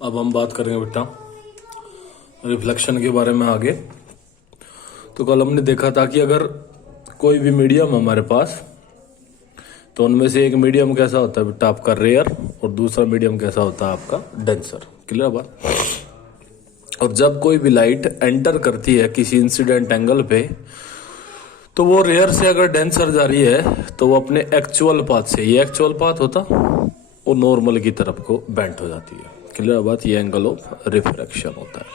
अब हम बात करेंगे बेटा रिफ्लेक्शन के बारे में आगे। तो कल हमने देखा था कि अगर कोई भी मीडियम हमारे पास, तो उनमें से एक मीडियम कैसा होता है बेटा आपका रेयर, और दूसरा मीडियम कैसा होता है आपका डेंसर। क्लियर बात। और जब कोई भी लाइट एंटर करती है किसी इंसिडेंट एंगल पे, तो वो रेयर से अगर डेंसर जा रही है तो वो अपने एक्चुअल पाथ से, ये एक्चुअल पाथ होता, वो नॉर्मल की तरफ को बेंट हो जाती है। क्लियर बात। ये एंगल ऑफ रिफ्रैक्शन होता है।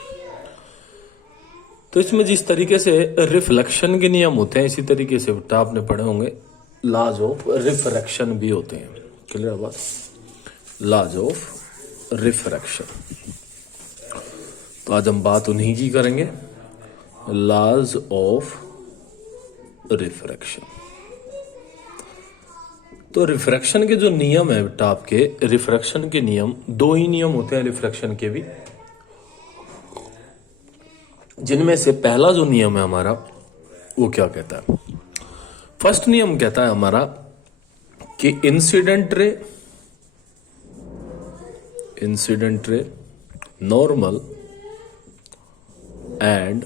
तो इसमें जिस तरीके से रिफ्लेक्शन के नियम होते हैं, इसी तरीके से बेटा आपने पढ़े होंगे लॉज ऑफ रिफ्रैक्शन भी होते हैं। क्लियर बात। लॉज ऑफ रिफ्रैक्शन, तो आज हम बात उन्हीं की करेंगे, लॉज ऑफ रिफ्रैक्शन। तो रिफ्रैक्शन के जो नियम है बेटा आपके, रिफ्रैक्शन के नियम, दो ही नियम होते हैं रिफ्रैक्शन के भी, जिनमें से पहला जो नियम है हमारा वो क्या कहता है। फर्स्ट नियम कहता है हमारा कि incident ray normal and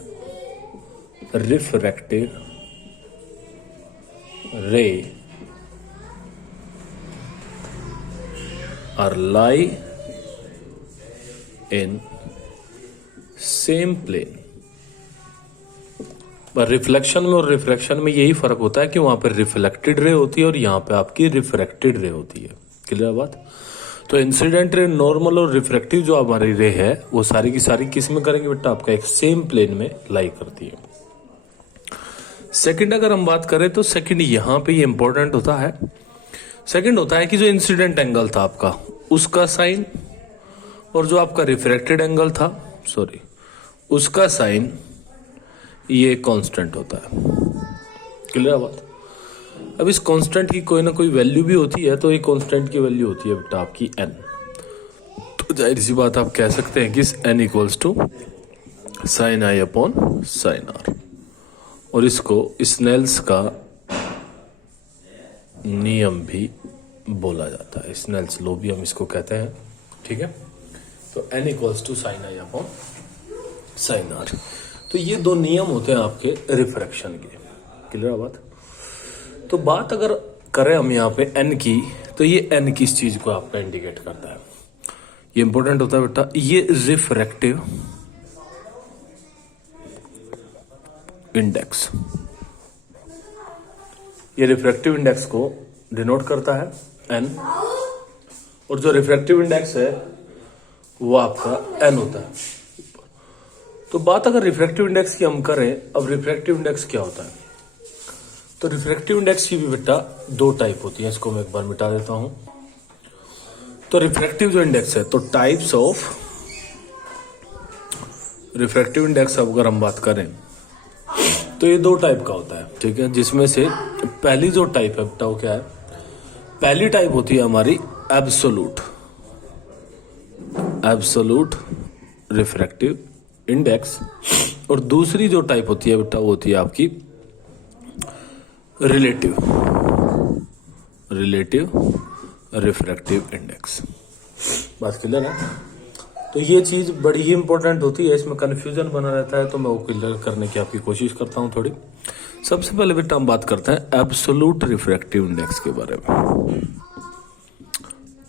refractive ray are lie in same plane. पर रिफ्लेक्शन में और रिफ्रैक्शन में यही फर्क होता है कि वहां पर रिफ्लेक्टेड रे होती है और यहां पे आपकी रिफ्रैक्टेड रे होती है। क्लियर बात। तो इंसिडेंट रे, नॉर्मल और रिफ्रैक्टिव जो हमारी रे है, वो सारी की सारी किस में करेंगे बेटा आपका एक सेम प्लेन में लाई करती है। सेकंड अगर हम बात करें तो सेकंड यहां पे ये इंपॉर्टेंट होता है। सेकंड होता है कि जो इंसिडेंट एंगल था आपका उसका साइन, और जो आपका रिफ्रैक्टेड एंगल था उसका साइन, ये कांस्टेंट होता है। क्लियर बात। अब इस कांस्टेंट की कोई ना कोई वैल्यू भी होती है, तो ये कांस्टेंट की वैल्यू होती है बेटा आपकी n। तो जाहिर सी बात आप कह सकते हैं कि n equals to sine i upon sine r, और इसको स्नेल्स का नियम भी बोला जाता है, स्नेल्स लॉ भी हम इसको कहते हैं। ठीक है। तो n equals to sine i upon sine r. तो ये दो नियम होते हैं आपके रिफ्रैक्शन के। क्लियर बात। तो बात अगर करें हम यहाँ पे n की, तो ये n किस चीज को आपका इंडिकेट करता है, ये इंपॉर्टेंट होता है बेटा। ये रिफ्रैक्टिव इंडेक्स, ये रिफ्रैक्टिव इंडेक्स को डिनोट करता है n, और जो रिफ्रैक्टिव इंडेक्स है वो आपका n होता है। तो बात अगर रिफ्रैक्टिव इंडेक्स की हम करें, अब रिफ्रैक्टिव इंडेक्स क्या होता है, तो रिफ्रैक्टिव इंडेक्स की भी बेटा दो टाइप होती है, इसको मैं एक बार मिटा देता हूं। तो रिफ्रैक्टिव जो इंडेक्स है, तो टाइप्स ऑफ रिफ्रैक्टिव इंडेक्स अगर हम बात करें तो ये दो टाइप का होता है। ठीक है। जिसमें से पहली जो टाइप है बेटा वो क्या है, पहली टाइप होती है हमारी एब्सोलूट रिफ्रैक्टिव इंडेक्स, और दूसरी जो टाइप होती है बेटा वो होती है आपकी रिलेटिव रिफ्रैक्टिव इंडेक्स। बात क्लियर है। तो ये चीज बड़ी ही इंपॉर्टेंट होती है, इसमें कंफ्यूजन बना रहता है, तो मैं वो क्लियर करने की आपकी कोशिश करता हूं थोड़ी। सबसे पहले बेटा हम बात करते हैं एब्सोलूट रिफ्रैक्टिव इंडेक्स के बारे में।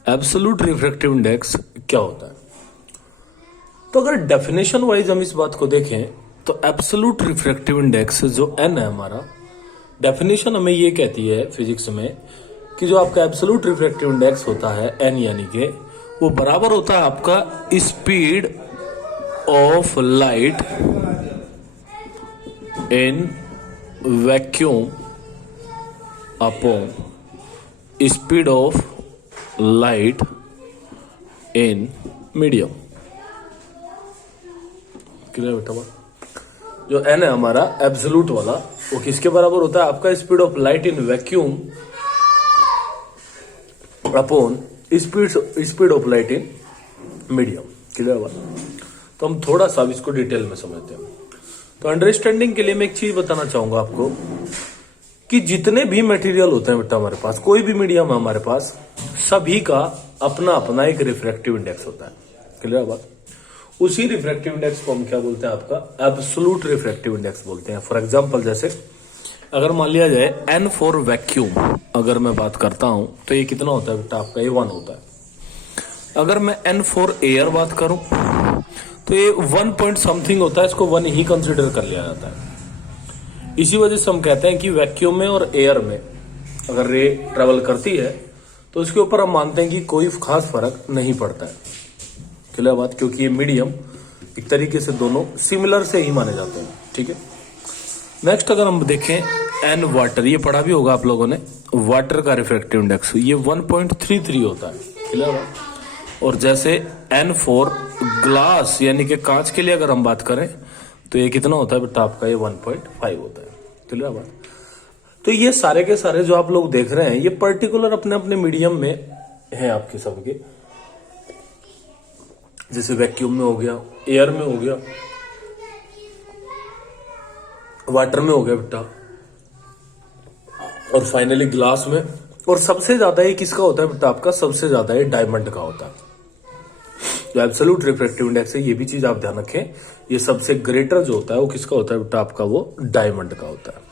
एब्सोलूट रिफ्रैक्टिव इंडेक्स क्या होता है, तो अगर डेफिनेशन वाइज हम इस बात को देखें, तो एब्सोलूट रिफ्रैक्टिव इंडेक्स जो n है हमारा, डेफिनेशन हमें ये कहती है फिजिक्स में कि जो आपका एब्सोलूट रिफ्रैक्टिव इंडेक्स होता है n, यानी कि वो बराबर होता है आपका speed of light in vacuum upon speed of light in medium. Clear बेटा बात। जो n है हमारा एब्सोलूट वाला, वो किसके बराबर होता है, आपका speed of light in vacuum upon speed of light in medium. Clear बात। तो हम थोड़ा सा इसको डिटेल में समझते हैं। तो अंडरस्टैंडिंग के लिए मैं एक चीज बताना चाहूंगा आपको कि जितने भी मटेरियल होते हैं बेटा हमारे पास, कोई भी मीडियम है हमारे पास, सभी का अपना अपना एक रिफ्रैक्टिव इंडेक्स होता है। क्लियर बात। उसी रिफ्रैक्टिव इंडेक्स को हम क्या बोलते हैं, आपका एब्सोल्यूट रिफ्रैक्टिव इंडेक्स बोलते हैं। फॉर एग्जांपल जैसे अगर मान लिया जाए n फॉर वैक्यूम अगर मैं बात करता हूं तो ये कितना होता है बेटा, आपका ये 1 होता है। अगर मैं n फॉर एयर बात करूं तो ये 1 पॉइंट समथिंग होता है, इसको 1 ही कंसिडर कर लिया जाता है। इसी वजह से हम कहते हैं कि वैक्यूम में और एयर में अगर रे ट्रेवल करती है तो इसके ऊपर हम मानते हैं कि कोई खास फर्क नहीं पड़ता है। क्लियर बात, क्योंकि ये मीडियम एक तरीके से दोनों सिमिलर से ही माने जाते हैं। ठीक है, नेक्स्ट अगर हम देखें एन वाटर, ये पढ़ा भी होगा आप लोगों ने, वाटर का रिफ्रैक्टिव इंडेक्स ये 1.33 होता है। क्लियर बात। और जैसे एन फॉर ग्लास यानी कि कांच के लिए अगर हम बात करें तो ये कितना होता है बेटा, आपका ये 1.5 होता है। क्लियर बात। तो ये सारे के सारे जो आप लोग देख रहे हैं ये पर्टिकुलर अपने अपने मीडियम में है आपके सबके, जैसे वैक्यूम में हो गया, एयर में हो गया, वाटर में हो गया बेटा, और फाइनली ग्लास में। और सबसे ज्यादा ये किसका होता है बेटा, आपका सबसे ज्यादा ये डायमंड का होता है। जो एब्सोल्यूट रिफ्रैक्टिव इंडेक्स है, ये भी चीज आप ध्यान रखें, ये सबसे ग्रेटर जो होता है वो किसका होता है बेटा, आपका वो डायमंड का होता है।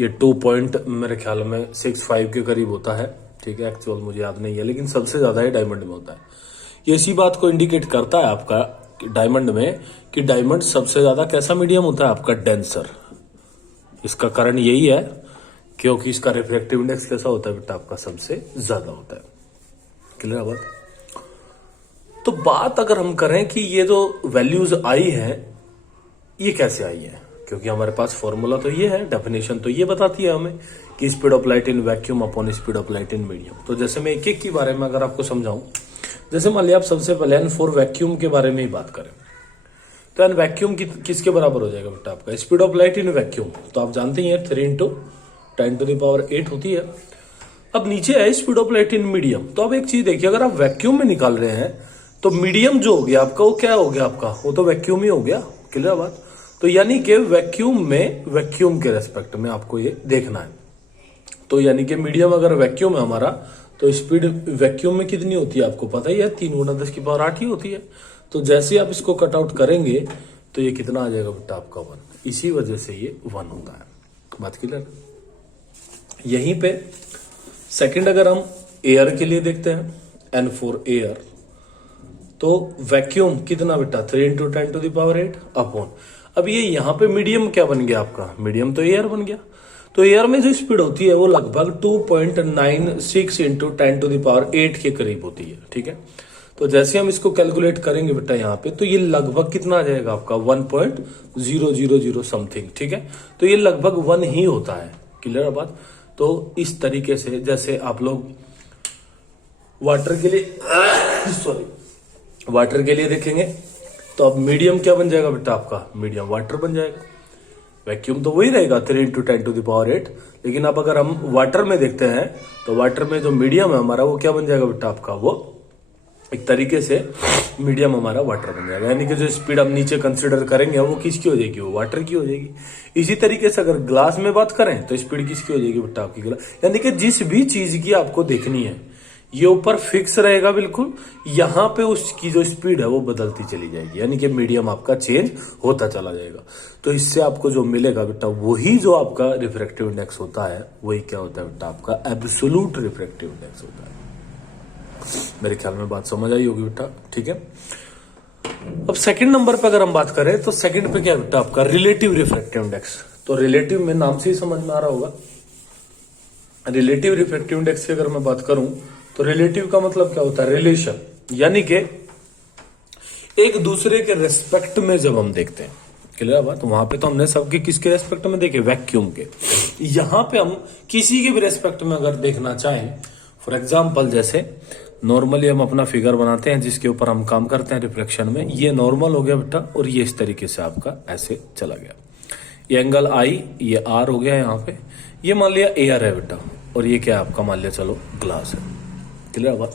ये 2 पॉइंट मेरे ख्याल में 65 के करीब होता है। ठीक है, एक्चुअल मुझे याद नहीं है, लेकिन सबसे ज्यादा ये डायमंड में होता है। ये इसी बात को इंडिकेट करता है आपका डायमंड में कि डायमंड सबसे ज्यादा कैसा मीडियम होता है, आपका डेंसर। इसका कारण यही है क्योंकि इसका रिफ्रैक्टिव इंडेक्स कैसा होता है बेटा, आपका सबसे ज्यादा होता है। क्लियर बात। तो बात अगर हम करें कि ये जो वैल्यूज आई है ये कैसे आई है, क्योंकि हमारे पास फॉर्मूला तो ये है, डेफिनेशन तो ये बताती है हमें कि speed of light in vacuum upon speed of light in medium. तो जैसे मैं एक एक के बारे में अगर आपको समझाऊं, जैसे मान लिया आप सबसे पहले एन फॉर वैक्यूम के बारे में ही बात करें तो एन वैक्यूम किसके बराबर हो जाएगा बेटा, आपका speed of light in vacuum. तो आप जानते ही हैं 3 × 10⁸ होती है। अब नीचे है speed of light in medium. तो अब एक चीज देखिए, अगर आप वैक्यूम में निकाल रहे हैं तो मीडियम जो हो गया आपका वो क्या हो गया, आपका वो तो वैक्यूम ही हो गया। क्लियर बात। तो यानी कि वैक्यूम में वैक्यूम के रेस्पेक्ट में आपको ये देखना है। तो यानी कि मीडियम अगर वैक्यूम है हमारा तो स्पीड वैक्यूम में कितनी होती है आपको पता ही है, 3 × 10⁸ ही होती है। तो जैसे आप इसको कट आउट करेंगे तो ये कितना आ जाएगा बेटा, आपका 1। इसी वजह से ये 1 होता है। बात क्लियर। यहीं पे सेकंड अगर हम एयर के लिए देखते हैं, एन फॉर एयर, तो वैक्यूम कितना बेटा, 3 × 10⁸ अपॉन, अब ये यहाँ पे मीडियम क्या बन गया आपका, मीडियम तो एयर बन गया। तो एयर में जो स्पीड होती है वो लगभग 2.96 × 10⁸ के करीब होती है। ठीक है, तो जैसे हम इसको कैलकुलेट करेंगे बेटा यहाँ पे तो ये लगभग कितना आ जाएगा आपका, 1.000 समथिंग। ठीक है, तो ये लगभग 1 ही होता है। क्लियर बात। तो इस तरीके से जैसे आप लोग वाटर के लिए सॉरी वाटर के लिए देखेंगे तो अब मीडियम क्या बन जाएगा बेटा, आपका मीडियम वाटर बन जाएगा। वैक्यूम तो वही रहेगा 3 × 10⁸, लेकिन अब अगर हम वाटर में देखते हैं तो वाटर में जो मीडियम है हमारा वो क्या बन जाएगा बेटा, आपका वो एक तरीके से मीडियम हमारा वाटर बन जाएगा। यानी कि जो स्पीड हम नीचे कंसिडर करेंगे वो किसकी हो जाएगी, वो वाटर की हो जाएगी। इसी तरीके से अगर ग्लास में बात करें तो स्पीड किसकी हो जाएगी बेटा, आपकी ग्लास। यानी कि जिस भी चीज की आपको देखनी है ये ऊपर फिक्स रहेगा बिल्कुल, यहाँ पे उसकी जो स्पीड है वो बदलती चली जाएगी, यानी कि मीडियम आपका चेंज होता चला जाएगा। तो इससे आपको जो मिलेगा बेटा वही जो आपका रिफ्रैक्टिव इंडेक्स होता है वही क्या होता है बेटा, आपका एब्सोल्यूट रिफ्रैक्टिव इंडेक्स होता है। मेरे ख्याल में बात समझ आई होगी बेटा। ठीक है, अब सेकंड नंबर पे अगर हम बात करें तो सेकंड पे क्या है बेटा, आपका रिलेटिव रिफ्रैक्टिव इंडेक्स। तो रिलेटिव में नाम से ही समझ में आ रहा होगा, रिलेटिव रिफ्रैक्टिव इंडेक्स की अगर मैं बात करूं तो रिलेटिव का मतलब क्या होता है, रिलेशन, यानी कि एक दूसरे के रेस्पेक्ट में जब हम देखते हैं। क्लियर बात। वहां पे तो हमने सबके किसके रेस्पेक्ट में देखे, वैक्यूम के। यहां पे हम किसी के भी रेस्पेक्ट में अगर देखना चाहें, फॉर एग्जाम्पल जैसे नॉर्मली हम अपना फिगर बनाते हैं जिसके ऊपर हम काम करते हैं रिफ्लेक्शन में, ये नॉर्मल हो गया बेटा और ये इस तरीके से आपका ऐसे चला गया। ये एंगल आई, ये आर हो गया यहाँ पे। ये मान लिया एयर है बेटा और ये क्या है आपका, मान लिया चलो ग्लास है। क्लियर बात।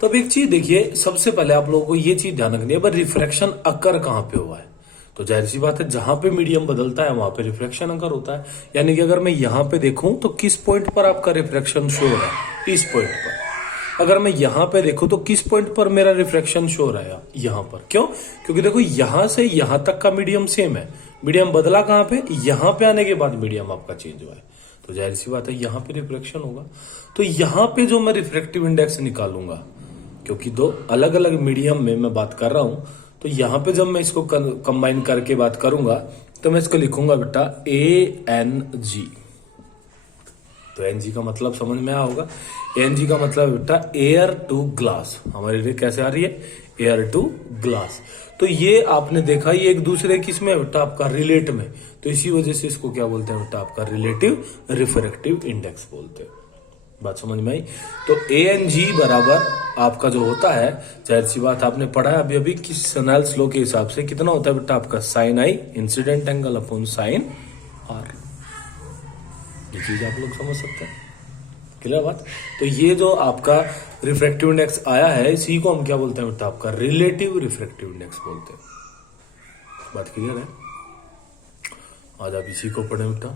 तो अब एक चीज देखिए, सबसे पहले आप लोगों को ये चीज ध्यान रखनी है, पर रिफ्रैक्शन अकर कहां पे हुआ है। तो जाहिर सी बात है जहां पे मीडियम बदलता है वहां पे रिफ्रैक्शन अकर होता है। यानी कि अगर मैं यहां पे देखूं तो किस पॉइंट पर आपका रिफ्रैक्शन शो हो रहा है, इस पॉइंट पर। अगर मैं यहां पे देखूं तो किस पॉइंट पर मेरा रिफ्रैक्शन शो रहा है, यहां पर। क्यों? क्योंकि देखो यहां से यहां तक का मीडियम सेम है, मीडियम बदला कहां पे, यहां पे आने के बाद मीडियम आपका चेंज हुआ है, तो जाहिर सी बात है यहां पे रिफ्रैक्शन होगा। तो यहां पे जो मैं रिफ्रैक्टिव इंडेक्स निकालूंगा, क्योंकि दो अलग अलग मीडियम में मैं बात कर रहा हूं, तो यहां पे जब मैं इसको कंबाइन करके बात करूंगा तो मैं इसको लिखूंगा बेटा ANG। तो एनजी का मतलब समझ में आया होगा। एनजी का मतलब बेटा एयर टू ग्लास, हमारे लिए कैसे आ रही है, एयर टू ग्लास। तो ये आपने देखा ये एक दूसरे किसमें बेटा, आपका रिलेट में, तो इसी वजह से इसको क्या बोलते हैं बेटा, आपका रिलेटिव रिफ्रैक्टिव इंडेक्स बोलते हैं। बात समझ में आई। तो ANG बराबर आपका जो होता है, जाहिर सी बात आपने पढ़ा है अभी अभी कि स्नेल्स लॉ के हिसाब से कितना होता है बेटा, आपका sine i incident angle upon sine r. ये चीज आप लोग समझ सकते हैं, क्लियर बात। तो ये जो आपका रिफ्रैक्टिव इंडेक्स आया है, इसी को हम क्या बोलते हैं बेटा, आपका रिलेटिव रिफ्रैक्टिव इंडेक्स बोलते हैं। बात क्लियर है। आज आप इसी को पढ़े बेटा।